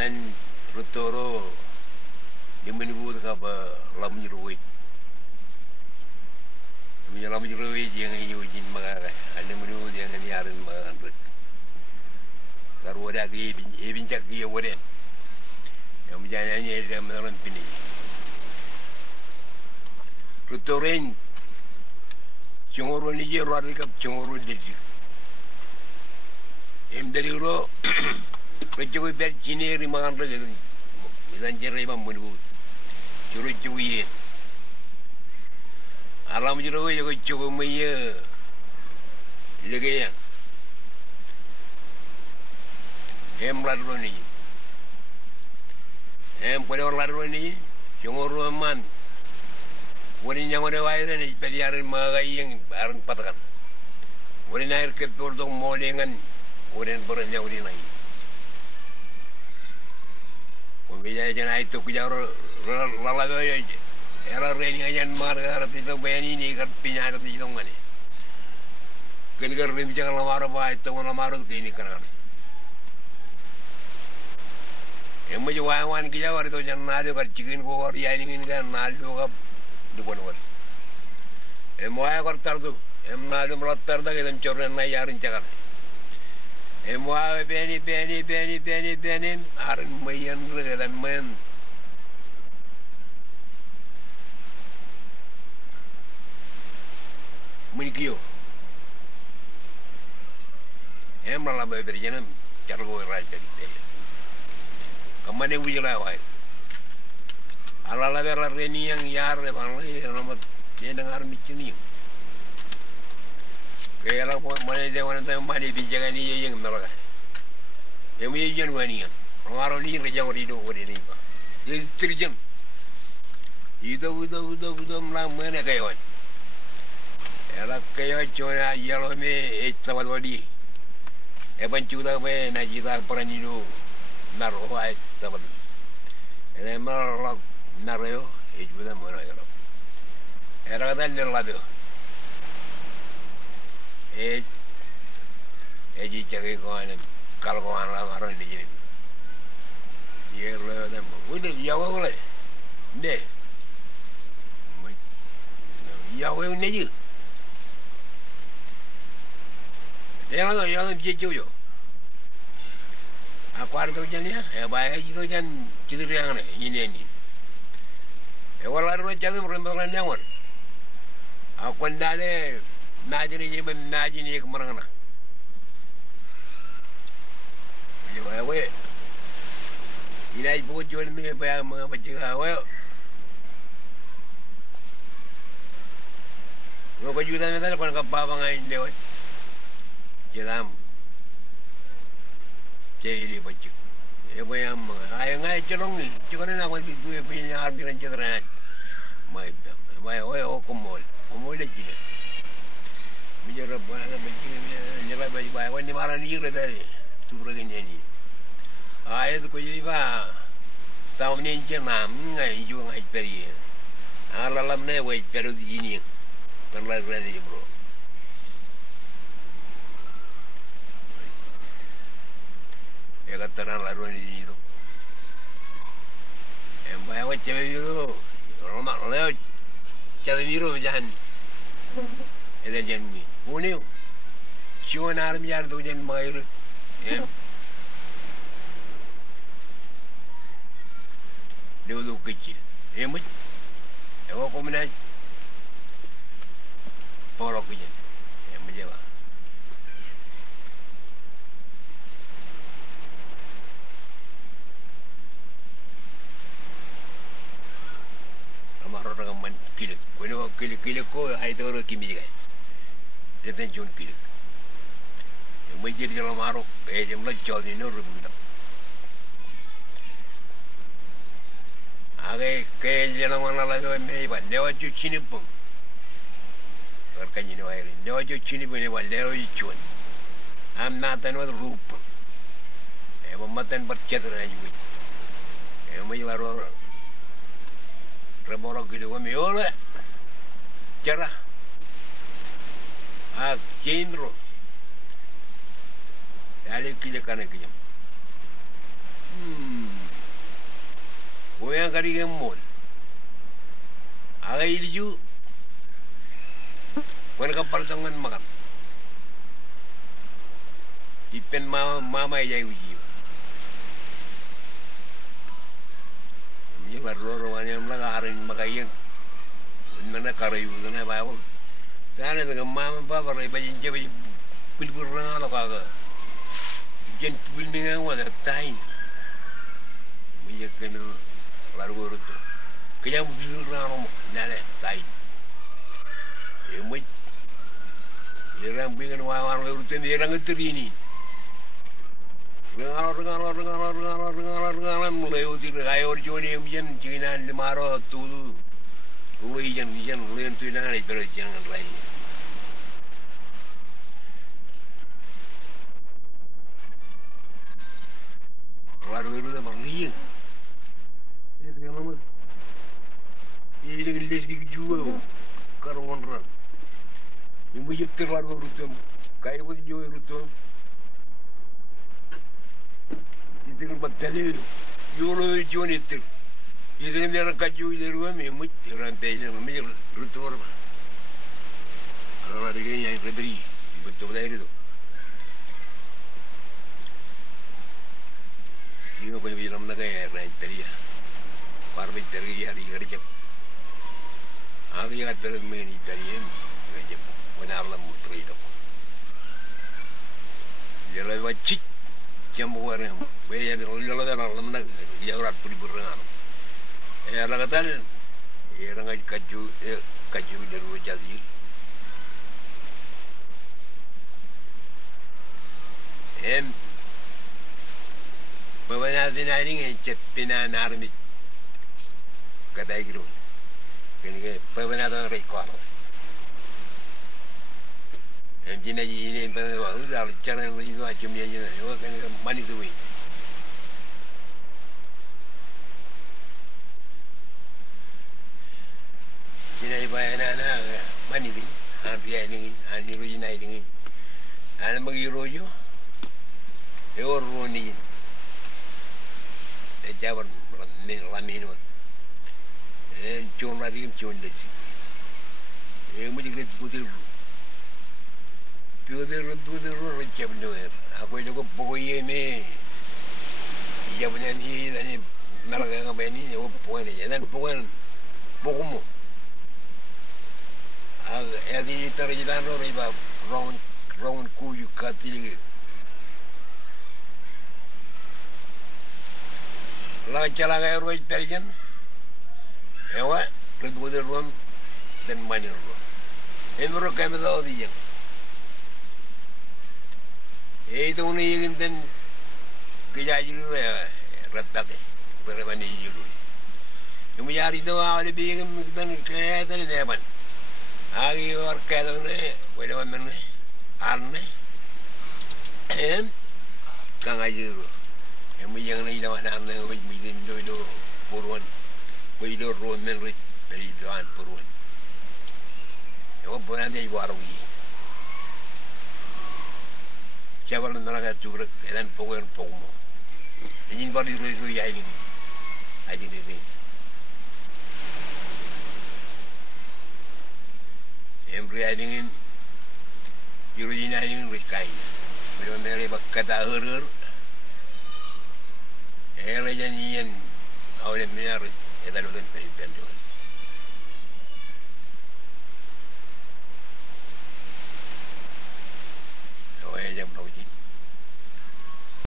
dan rutoro Limōngood ka ba Labirowōj. Labirowōj yang iujin mga Limōngood yang niyarin mga andret. Karwada ki ibincak ki waden. Yang menjadinya dia menelan pini. Rutoren cunguru ni je ruar kap cunguru dedi. Dari ro kecui ber cini rimangan lagi. Dan jerai mampu curu cuy. Alam jerai juga cuy maya lagi ya. Lalu ni, pada orang lalu ni, cunguru aman. Wani yang ada wajah ni, periaran magai yang barang patakan. Wani air kepur dong molengan, wani beranya wani lagi. Wani jangan itu kujar lalai era reni aja marga arti itu bayani ni kat pinya arti itu mana. Kenikar reni jangan lamar apa itu lamar itu ini kan. Emu juga wan kita war itu jangan nado kat cikin ko war ya ini kan nado kap dukan war. Emu ayah kortar tu, nado melatar dah kita mencoret naik arin cakap. Emu ayah beni arin mayan regan mayan. Menikio. Malah berjalan cara go raja di. Kamane wujula wai. Ala la vera reni yang yar le bang le nama dia dengar micini. Kaya la po mane de wana ta mane bijaga ni yang nalaga. Emi yen wani. Ngaro ni rejang rido ori ni ba. Ye trijam. Ida mlang mane kaya wan. Era kaya choya yalo me etawal wadi. Eban chuda me na jita paranido. Naro ay tabad. Ede marlo naro ijuda mona yaro. Era dal labio. Eji chagi ko ane kal ko an la maro ni jini. Ye lo dem. Wide yawo le. Ne. Yawo ne ji. Yang jeju yo. Aku ada tu jan ya, baik itu jan cerita yang ini. Walau orang jangan meremehkan jangan. Aku anda le, najini je najini kemarang na. Jadi awak, ini ibu jual ni bayar macam awak. Kau jual ni dah kau kapal bangai lewat. Jadam. Cili baju. Ibu yang ayah ngai celong ni, cakap nak buat bidu punya arbiran cedera. Mai, komol dah cina. Bicara apa baju ni, jalan baju baik. Wan ni marah ni juga dah, turun kerja ni. Ayah tu kau jadi apa? Tahun ni cina, ngai juga ngai peri. Alam ni wei peri di sini, penlaran ni bro. Ya kataran lalu ni itu. Bawa cewek itu, rumah lewat cewek biru jangan. Itu jangan ni. Punya, siapa nak biar tu jangan main. Dia tu kecil. Mat. Awak kau mana? Porok kecil. Macam apa? Orang kilik, kalau kilik ko, ay tu orang kimi juga. Dia tension kilik. Yang menjadi dalam marok, jam lajal ni nor benda. Agai kaya dalam mana lagi mei, dewa cuci ni pun. Kerana ni wahir, dewa cuci ni pun dewa dewa cuci. Am natan wad rupa. Pematan bercedera juga. Menjual orang. Remorok gitu kami oleh cara cendro ada kerja kana kerja Goyang kari gemol. Aga iliju. Wana kapal tangan makan. Ipen mama jai uji. Ini baru orang yang melakukan makaian. Mana karayu tu na bawa. Karena dengan mama papa rai bajin jai pilih orang ala kaga. Jen pilih dengan wala tain. Ia kena lalu tu. Kerja pilih orang nala tain. Emoi. Orang bingung orang lalu tu ni orang itu ini. Rengalan mulai uti kayu orjoni yang Cina limaro tu. Uli jan tu ina ni terus jangan lain. Lalu itu dah bangnya. Ini tengah lama. Ini dengan lesi jual karuan ran. Ini macam terlalu rutam. Kayu pun jual rutam. Ini dengan batalnya. Jual jual itu. Ini dengan dia kaju itu rumah memang orang tanya memang rutam apa. Kalau ada yang berdiri betul betul itu. Ini apa yang bilang nak gaya rakyat teriya, parmit teriya hari kerja. Aku yang kata meni teriya kerja, mana alam mutri itu. Jalan wajib campur orang, bayar jalan alam nak jaurat puri berenang. Orang kata, orang kaju dari jadi. Bagaimana ini cepina narmi kata itu, kini bagaimana rekor. Cina ini pada waktu lalu cara itu macam ni je, kan mani tu ini. Cina ini bagaimana mani tu, anti Cina ini, anak bagi rojo, orang ni. Jawan lamin wan, John lari John lagi. Mesti kita putih macam ni. Aku juga pokoknya ni, jawapan ni dan ni mereka apa ni, aku pokoknya dan pokokmu. Ini terjadi orang round kuyu katil. Lawan cara gaya ruang intelijen, ewa, lebih dari ruang dan mana ruang. Ini mereka kami tahu dia. Itu ni yang dan kerja jiru ya, rata deh, berapa ni jiru. Yang mencari tu awal lebih dan kerja tu ni depan. Agi orang kerja tu ni, boleh mana, aneh, kang jiru. Yang macam ni dah mana nak macam itu puruan, itu ruan menurut dari tuan puruan. Yang apa nanti ibu arwah ni. Siapa yang nak curug, dan pokok mo. Ini baru itu yang ini, aja ni. Yang berani jurujina ini berkain. Mereka ni berkata hurur. Era janjian awalnya minyak, itu adalah tentang